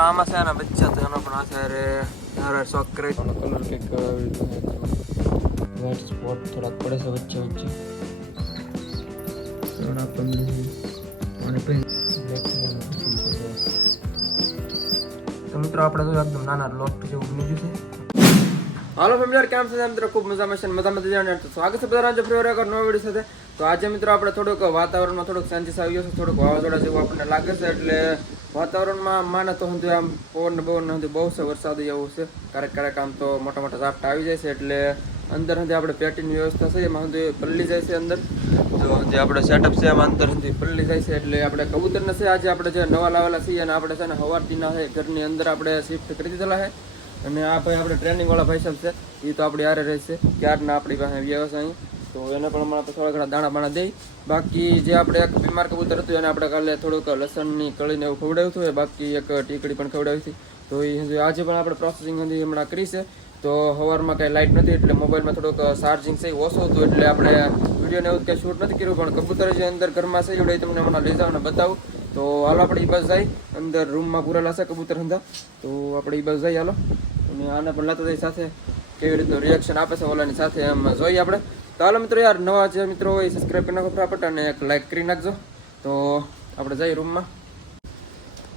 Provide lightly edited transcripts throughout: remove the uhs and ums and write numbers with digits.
આમાં છે એના બચ્ચા તો એનો પણ આધારે ધારા શોખ કરે કલર કંઈક વ્હાઇટ સ્પોટ થોડાક પડે છે વચ્ચે વચ્ચે થોડા પંદર અને બ્લેક તો મિત્રો આપણે તો એકદમ નાના લોફ્ટ જેવું બની ગયું છે. હાલો ફેમિલી કેમ છે મિત્રો? ખૂબ મજામાં છે, મજામાં જાણે તો સ્વાગત છે બધા આજે ફરી એક નવા વિડીયો સાથે. તો આજે મિત્રો આપણે થોડુંક વાતાવરણમાં થોડુંક ચેન્જીસ આવી ગયો છે, થોડુંક વાવાઝોડા જેવું આપણને લાગે છે. એટલે વાતાવરણમાં માને તો હું આમ પવન બહુ છે, વરસાદ એવું છે. ક્યારેક આમ તો મોટા મોટા ઝાપટા આવી જાય છે. એટલે અંદર સુધી આપણે પેટીની વ્યવસ્થા છે એમાં સુધી પલળી જાય છે અંદર. તો જે આપણે સેટઅપ છે એમાં અંદર સુધી પલળી જાય છે. એટલે આપણે કબૂતરને છે આજે આપણે જે નવા લાવેલા છીએ અને આપણે છે ને સવારથીના છે ઘરની અંદર આપણે શિફ્ટ કરી દીધેલા છે. અને આ ભાઈ આપણે ટ્રેનિંગવાળા ભાઈ સાહેબ છે, એ તો આપણે યારે રહેશે ક્યારના આપણી પાસે વ્યવસાય. તો એને પણ હમણાં તો થોડા ઘણા દાણા બાણા દઈ. બાકી જે આપણે એક બીમાર કબૂતર હતું એને આપણે કાલે થોડુંક લસણની કળીને એવું ખવડાવ્યું હતું. બાકી એક ટીકડી પણ ખવડાવી હતી. તો એ આજે પણ આપણે પ્રોસેસિંગ હમણાં કરી છે. તો સવારમાં કાંઈ લાઇટ નથી એટલે મોબાઈલમાં થોડુંક ચાર્જિંગ છે ઓછું હતું એટલે આપણે વિડીયોને એવું કંઈ શૂટ નથી કર્યું. પણ કબૂતર જે અંદર ઘરમાં છે એવડે તમને હમણાં લઈ જાવ અને બતાવું. તો હાલો આપણે એ બસ જાય અંદર રૂમમાં પૂરેલા છે કબૂતર હંધા. તો આપણે એ બસ જઈએ હાલો. અને આને પણ લાતા જઈ સાથે કેવી રીતનું રિએક્શન આપે છે ઓલાની સાથે એમ જોઈએ આપણે. તો હાલો મિત્રો યાર નવા જે મિત્રો હોય સબસ્ક્રાઈબ કરી નાખો ફટાફટ અને એક લાઇક કરી નાખજો. તો આપણે જઈએ રૂમમાં.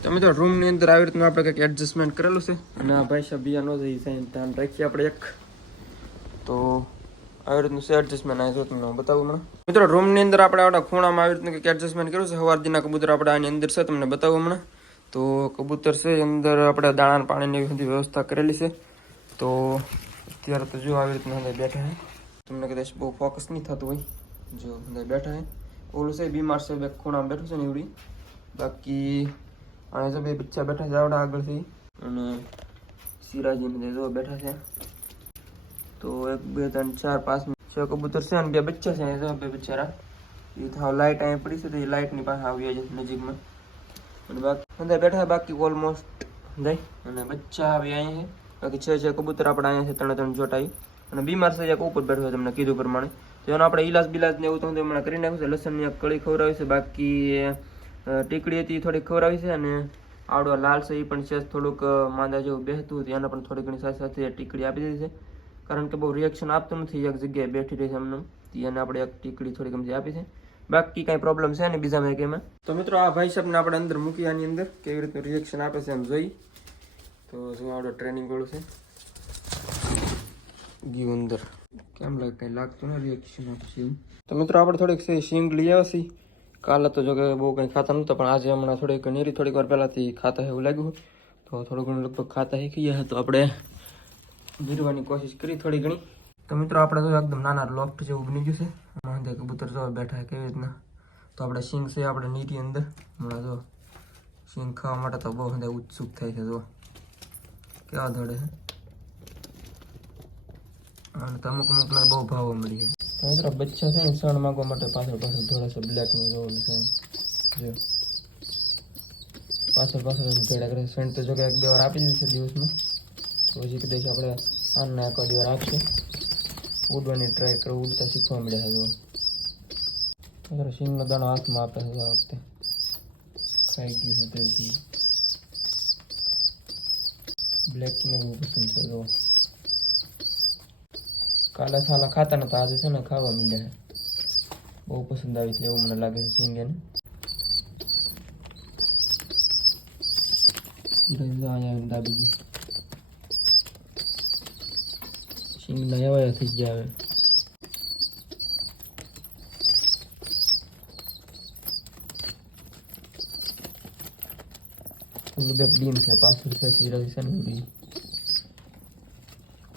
તો મિત્રો રૂમની અંદર આવી રીતનું આપણે કંઈક એડજસ્ટમેન્ટ કરેલું છે. અને આ ભાઈ સાહેબ બીજા ન જઈ સાઈન ધ્યાન રાખીએ આપણે એક. તો આવી રીતનું છે એડજસ્ટમેન્ટ આવી જો તમને બતાવું હમણાં. મિત્રો રૂમની અંદર આપણે આપણા ખૂણામાં આવી રીતનું કંઈક એડજસ્ટમેન્ટ કર્યું છે. સવારદીના કબૂતર આપણે આની અંદર છે તમને બતાવું હમણાં. તો કબૂતર છે અંદર આપણે દાણા પાણીની એવી બધી વ્યવસ્થા કરેલી છે. તો અત્યારે તો જો આવી રીતના અંદર બેઠા છે. તમને કદાચ બહુ ફોકસ નહીં થતું હોય. જો અંદર બેઠા છે. ઓલું છે બીમાર છે બે ખૂણામાં બેઠું છે ને એવડી. બાકી અને જો બે બચ્ચા બેઠા છે આવડા આગળથી. અને સિરાજી જો બેઠા છે. તો 1 2 3 4 5 6 કબૂતર છે અને બે બચ્ચા છે. જો બે બચ્ચારા એ થાવ લાઇટ અહીં પડી છે તો એ લાઇટની પાસે આવી જાય નજીકમાં. અને બાકી અંદર બેઠા બાકી ઓલમોસ્ટ જાય. અને બચ્ચા આવી અહીંયા છે. બાકી 6 કબૂતર આપણે અહીંયા છે 3 જોટાઈ. અને બીમાર છે એક ઉપર બેઠો છે તમને કીધું પ્રમાણે. તો એનો આપણે ઈલાજ બિલાજ ને એવું તો હમણાં કરી નાખ્યું છે. લસણની એક કળી ખવડાવી છે. બાકી ટીકડી હતી થોડીક ખવડાવી છે. અને આવડો લાલ છે એ પણ છે થોડુંક માંદા જેવું બેસતું હતું એને પણ થોડી ઘણી સાથે સાથે ટીકડી આપી દીધી છે. કારણ કે બહુ રિએક્શન આપતું નથી એક જગ્યાએ બેઠી રહી છે એમને. એને આપણે એક ટીકડી થોડી ગમતી આપી છે. બાકી કાંઈ પ્રોબ્લેમ છે ને બીજા મેં કેમાં. તો મિત્રો આ ભાઈ સાહેબને આપણે અંદર મૂકી આની અંદર કેવી રીતનું રિએક્શન આપે છે એમ જોઈ. તો જો આવડો ટ્રેનિંગ વાળું છે ગયું અંદર. કેમ લાગે કંઈ લાગતું ને રિએક્શન આપશે એવું. તો મિત્રો આપણે થોડીક સિંગ લઈ આવશી. કાલે તો જો કે બહુ કંઈ ખાતા નહોતા પણ આજે હમણાં થોડીક વાર પહેલાંથી ખાતા એવું લાગ્યું. તો થોડું ઘણું લગભગ ખાતા શીખી ગયા તો આપણે જીરવાની કોશિશ કરી થોડી ઘણી. તો મિત્રો આપણે તો એકદમ નાના લોફ્ટ જેવું બની ગયું છે. હમણાં કબૂતર જો બેઠા કેવી રીતના. તો આપણે સિંગ છે આપણે નીરી અંદર હમણાં જો સિંગ ખાવા માટે તો બહુ બધા ઉત્સુક થાય છે. જો કેવા દોડે છે. અને તો અમુકને બહુ ભાવો મળી છે. તો મિત્રો બચ્ચા છે ને સણ માગવા માટે પાછળ દોડે છે. બ્લેકની રોલ છે જો પાછળ ભેડા કરે. સણ તો જો કે 1 2 વાર આપી દીધી છે દિવસમાં. તો હજી કદાચ આપણે આના 1 વાર આપશે. ઉડવાની ટ્રાય કરો. ઉડતા શીખવા મળ્યા છે. જો સિંગનો દાણો હાથમાં આપે છે આ વખતે. ખાઈ ગયું છે તેથી બ્લેકને બહુ પસંદ છે. જો કાલે સાલા ખાતા નતા આજે છે ને ખાવા માંડ્યા છે. બહુ પસંદ આવી છે એવું મને લાગે છે સિંગ એને. અહીંયા દાબી ગયું. સિંગના એવા થઈ ગયા હવે. ઓલું બે ડીમ છે પાછળ છે સિરાજી છે ને ઓલી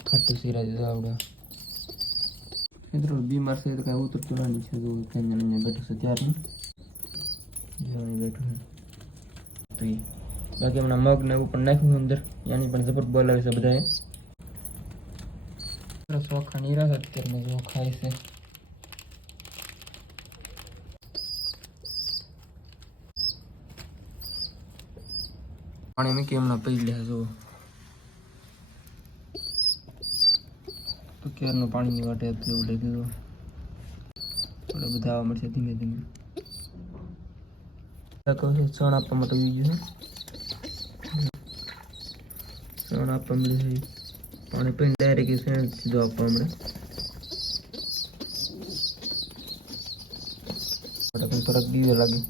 ખાટી સિરાજી આવડા. મિત્રો બીમાર છે તો કાંઈ ઉતરતું નથી છે. જો કંઈ બેઠું છે ત્યારનું બેઠું છે તો એ બાકી હમણાં મગ ને એવું પણ નાખ્યું અંદર. એની પણ જબર બોલાવે છે બધાએ. ચોખા નીરા છે અત્યારમાં જો ખાય છે. પાણી મૂકી હમણાં પી લે જો. તો ક્યારનું પાણીની વાટે એવું લાગ્યું. થોડા બધા આવવા મળશે ધીમે ધીમે. ચણ આપવા માટે આવી ગયું છે. ત્રણ આપવા મળે છે પાણી પીને ડાયરેક્ટ સીધો આપવા મળે થોડાક દીવે લાગે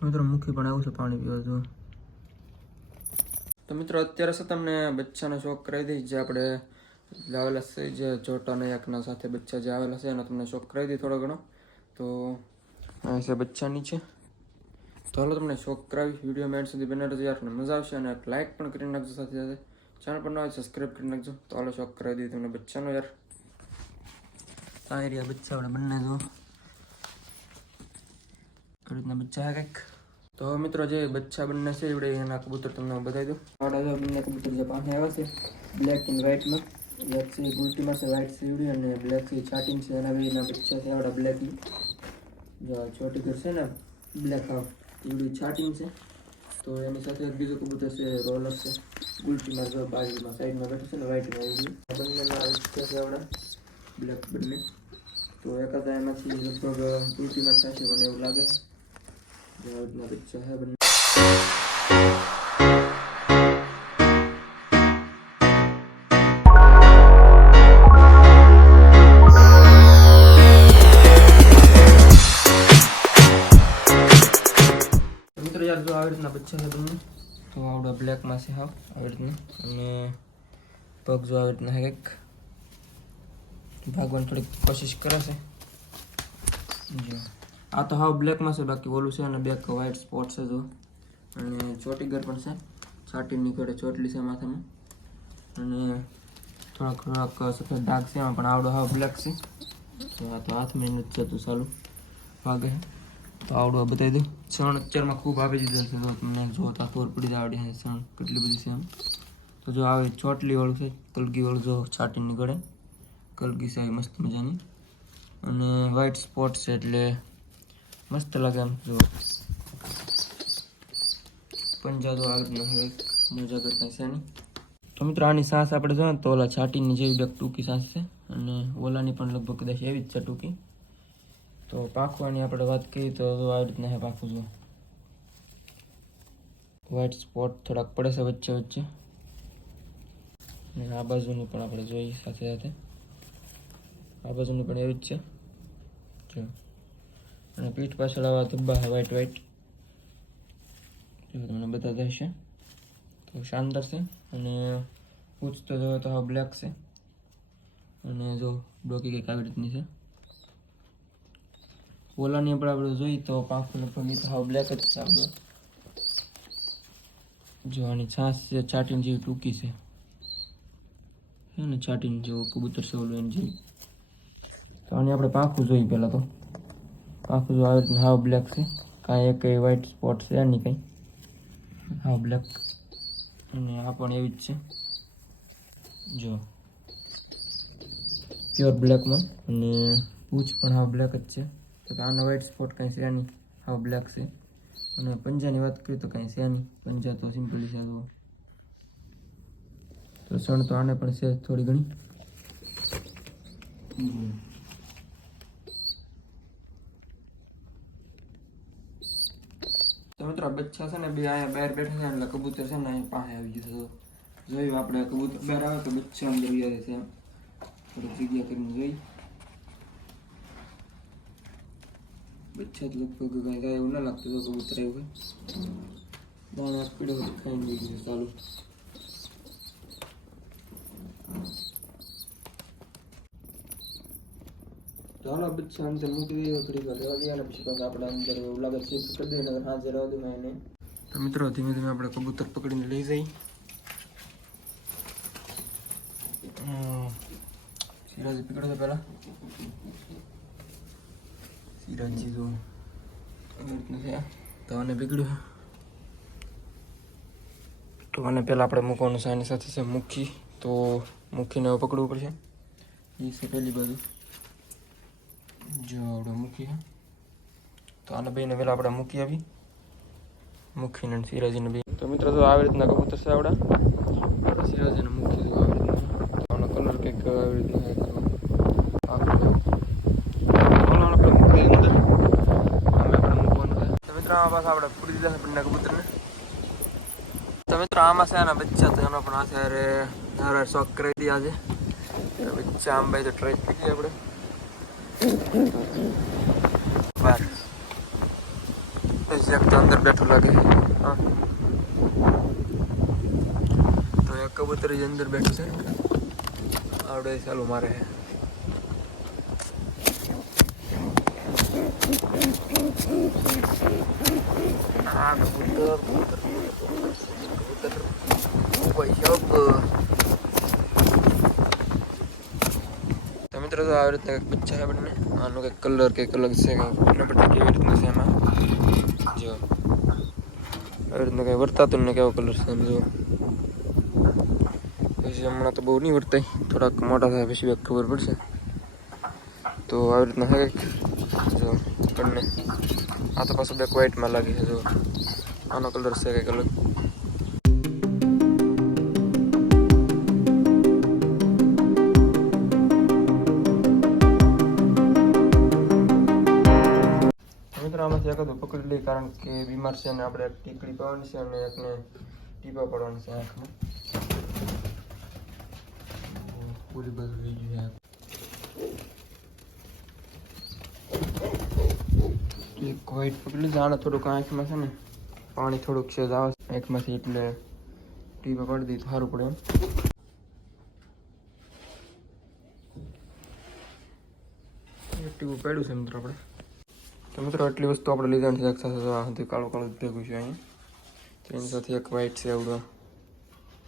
મિત્રો મુખી પણ આવું છે પાણી પીવા જો તો મિત્રો અત્યારે છે તમને બચ્ચાનો શોખ કરાવી દઈશ જે આપણે લાવેલા છે જે જોટાના યાકના સાથે બચ્ચા જે આવેલા છે એનો તમને શોખ કરાવી દઈ થોડો ઘણો તો આ છે બચ્ચાની છે તો હાલો તમને શોખ કરાવી વિડીયો મેન્ડ સુધી બને રહેજો યાર મજા આવશે અને એક લાઇક પણ કરી નાખજો સાથે સાથે ચેનલ પર ન હોય સબસ્ક્રાઈબ કરી નાખજો તો હાલો શોખ કરાવી દઈએ તમને બચ્ચાનો યાર આ એરિયા બચ્ચા આપણે બંને જો રીતના બચ્ચા કંઈક તો મિત્રો જે બચ્ચા બંને છે એવડે એના કબૂતર તમને બતાવી દઉં આવડા જો બંને કબૂતર જે પાસે આવ્યા છે બ્લેક એન્ડ વ્હાઇટમાં બ્લેક છે ગુલટીમાં છે વ્હાઇટ સીવડી અને બ્લેક છે ચાટિંગ છે એના બેના બચ્ચા છે આવડા બ્લેકની જો છોટી ઘર છે ને બ્લેક હાફ એવડી ચાટિંગ છે તો એની સાથે એક બીજું કબૂતર છે રોલર છે ગુલટીમાં જો બાજુમાં સાઈડમાં બેઠું છે ને વ્હાઇટમાં એવડી બંનેના બચ્ચા છે આવડા બ્લેક બંને તો એકાદા એમાંથી લગભગ ગુલટીમાં થશે મને એવું લાગે છે રીતના બચ્ચા છે બંને મિત્રો યાર જો આવી રીતના બચ્ચા છે બંને તો આવડા બ્લેકમાં છે હાવ આવી રીતના અને પગ જો આવી રીતના કંઈક ભાગવાની થોડીક કોશિશ કરે છે જો આ તો હાવ બ્લેકમાં છે બાકી ઓલું છે અને બેક વ્હાઇટ સ્પોટ છે જો અને ચોટી ગર પણ છે છાટી નીકળે ચોટલી છે માથામાં અને થોડાક સફેદ ડાઘ છે એમાં પણ આવડો હાવ બ્લેક છે તો આ તો હાથમાં નથી જતું ચાલુ ભાગે તો આવડું આ બતાવી દઉં સણ અત્યારમાં ખૂબ આપી દીધેલ છે તો તમને જોતા ખબર પડી જાય આવડી સણ કેટલી બધી છે એમ તો જો આવે ચોટલી વાળું છે કલગી વાળું જો છાટી નીકળે કલગી છે મસ્ત મજાની અને વ્હાઇટ સ્પોટ છે એટલે મસ્ત લાગે એમ જો પંજા તો આવી મજા કરતા છે નહીં તો મિત્રો આની સાસ આપણે જોઈએ તો ઓલા છાટીની જેવી એક ટૂંકી સાસ છે અને ઓલાની પણ લગભગ કદાચ એવી જ છે ટૂંકી તો પાખવાની આપણે વાત કરીએ તો આવી રીતના છે પાખું જો વ્હાઇટ સ્પોટ થોડાક પડે છે વચ્ચે વચ્ચે અને આ બાજુની પણ આપણે જોઈએ સાથે સાથે આ બાજુની પણ એવી જ છે જો અને પીઠ પાછળ આવા ધબ્બા છે વ્હાઇટ વ્હાઇટ જો તમને બતાવતા હશે તો શાનદાર છે અને પૂછ તો જો તો બ્લેક છે અને જો ડોકી કંઈક આવી રીતની છે ઓલાની આપણે જોઈએ તો પાંખું લગભગ તો હાવ બ્લેક જ છે આપણે જો આની છાસ છે ચાટીન જેવી ટૂંકી છે ને ચાટીન જેવો કબૂતર છે ઓલું એની જેવી તો આની આપણે પાંખું જોઈએ પહેલાં તો પાંખું જો આવી રીતના હાવ બ્લેક છે કાંઈ એક વ્હાઇટ સ્પોટ છે એની કંઈ હાવ બ્લેક અને આ પણ એવી જ છે જો પ્યોર બ્લેકમાં અને પૂંછ પણ હાવ બ્લેક જ છે તો આનો વ્હાઇટ સ્પોટ કાંઈ છે નહીં હાવ બ્લેક છે અને પંજાની વાત કરીએ તો કાંઈ છે નહીં પંજા તો સિમ્પલી છે તો સણ તો આને પણ છે થોડી ઘણી તો મિત્રો બચ્ચા છે ને બે અહીંયા બહાર બેઠા છે એટલે કબૂતર છે ને અહીં પાસે આવી ગયું છે જોયું આપણે કબૂતર બહાર આવે તો બચ્ચા અંદર આવે છે એમ થોડીક જગ્યા કરીને જોઈ બચ્ચા તો લગભગ કાંઈ થાય એવું ના લાગતું તો કબૂતર એવું દાણા પીડો ખાઈને લઈ ગયું ચાલુ તો હાલો બચ્ચા અંદર મૂકી દઈએ ઘડી વાર રહેવા દઈએ અને પછી પાછા આપણે અંદર એવું લાગે છે કરી દઈએ નગર હાજર રહેવા દઉં એને તો મિત્રો ધીમે ધીમે આપણે કબૂતર પકડીને લઈ જઈએ સિરાજી પકડો તો પહેલાં સિરાજી તો આને પકડ્યું તો આને પહેલાં આપણે મૂકવાનું છે આની સાથે છે મૂકી તો મૂકીને પકડવું પડશે એ છે પહેલી બાજુ જો આપણે મૂકી તો આને બેને પહેલાં આપણે મૂકી આવી મૂકીને સિરાજીને બે તો મિત્રો તો આવી રીતના કબૂતર છે આવડા સિરાજીને મૂકી દઉં આવી રીતના આનો કલર કંઈક આવી રીતના આપણે મૂકી અંદર આપણે મૂકવાનું છે તો મિત્રો પાછા આપણે પૂરી દીધા છે બંને કબૂતરને તો મિત્રો મિત્રો આમાં છે એના બચ્ચા તો એનો પણ આ છે અરે શોખ કરી દીધા છે બચ્ચા આમ ભાઈ તો ટ્રાય કરી આપણે બહાર અંદર બેઠું લાગે હા તો એક કબૂતર અંદર બેઠું છે આવડે ચાલુ મારે આ કબૂતર તો મિત્રો તો આવી રીતના કંઈક બચ્ચા છે બંને આનો કંઈક કલર કંઈક અલગ છે એના પછી કેવી રીતના છે એમાં જો આવી રીતના કંઈ વર્તાતું ને કેવો કલર છે એમ જો પછી હમણાં તો બહુ નહીં વર્તાય થોડાક મોટા થાય પછી ખબર પડશે તો આવી રીતના છે કંઈક જો બંને આ તો પાછું બેક વ્હાઇટમાં લાગે છે જો આનો કલર છે કંઈક અલગ આમાંથી એકાદું પકડી લઈ કારણ કે બીમાર છે અને આપણે એક ટીકડી પાવાની છે અને એકને ટીપા પાડવાનું છે આંખમાં પૂરી બાજુ લઈ ગયું એક વ્હાઈટ પકડી લીધું આને થોડુંક આંખમાં છે ને પાણી થોડુંક છે આવે આંખમાંથી એટલે ટીપા પાડી દઈએ તો સારું પડે એમ ટીપું પાડ્યું છે મિત્રો આપણે તો મિત્રો આટલી વસ્તુ આપણે લીધા નથી એક સાથે કાળું કાળું ભેગું છે અહીંયા તેની સાથે એક વ્હાઈટ છે આવડો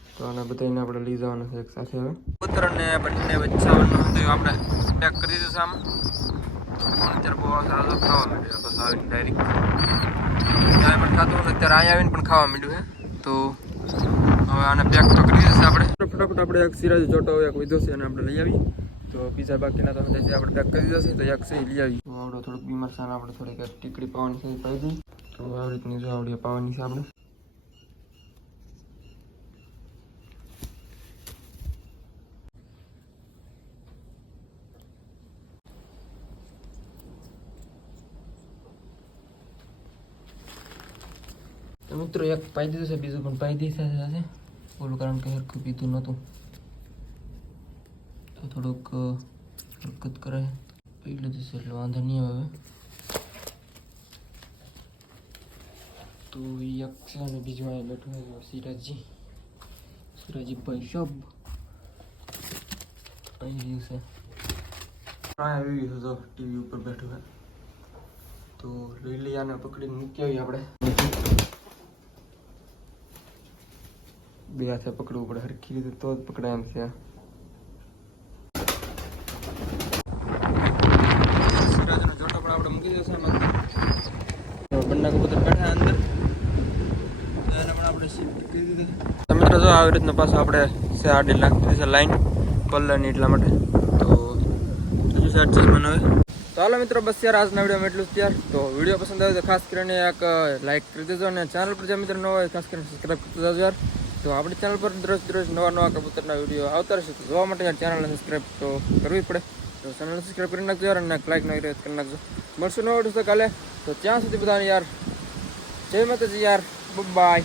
તો આને બધાને આપણે લઈ જવાના છે એક સાથે હવે કબૂતરને બંને બચ્ચાઓનું આપણે પેક કરી દીધું છે આમાં અત્યારે બહુ સારો ખાવા માંડ્યો બસ આવીને ડાયરેક્ટ ત્યાં પણ ખાતું હતું અત્યારે અહીંયા આવીને પણ ખાવા માંડ્યું છે તો હવે આને પેક તો કરી દીધું છે આપણે ફટાફટ આપણે એક સિરાજ ચોટો એક વિધો છે અને આપણે લઈ આવીએ તો બીજા બાકીના તો આપણે પેક કરી દીધા છે તો એક છે લઈ આવી તો આવડો થોડુંક બીમાર છે આપણે થોડીક ટીકડી પાવાની છે પાઈ દઈ તો આવી રીતની જો આવડી પાવાની છે આપણે તો મિત્રો એક પાઈ દીધું છે બીજું પણ પાઈ દીધા છે ઓલું કારણ કે હરખું પીધું નહોતું તો થોડુંક હરકત કરે પી લીધું છે એટલે વાંધો નહીં આવે તો એક છે અને બીજું અહીં બેઠું છે સિરાજી ભાઈ શબ અહીં રહ્યું છે આવી ગયું તો ટીવી ઉપર બેઠું છે તો લઈ લઈ આને પકડીને મૂકી આવીએ આપણે બે હાથે પકડવું પડે હરખી રીતે તો જ પકડાય એમ છે સિરાજનો જોટો પણ આપણે મૂકી દેશે બંને કબૂતર બેઠા અંદર એને પણ આપણે શિફ્ટ કરી દીધું મિત્રો જો આવી રીતના પાછું આપણે છે આડી લાગતી છે લાઈન કલરની એટલા માટે તો હજુ છે એડજસ્ટમેન્ટ હવે તો હાલો મિત્રો બસ યાર આજના વિડીયોમાં એટલું જ ત્યાર તો વિડીયો પસંદ આવે તો ખાસ કરીને એક લાઈક કરી દેજો અને ચેનલ પર જે મિત્ર ન હોય ખાસ કરીને સબસ્ક્રાઈબ કરતા જજો યાર તો આપણી ચેનલ પર દરરોજ નવા કબૂતરના વિડીયો આવતા રહેશે તો જોવા માટે યાર ચેનલને સબસ્ક્રાઈબ તો કરવી જ પડે તો ચેનલને સબસ્ક્રાઈબ કરી નાખજો યાર અને લાઈક ન કરી નાખજો મળશું નવા વિડીયો કાલે તો ત્યાં સુધી બધાને યાર જય માતાજી યાર બાય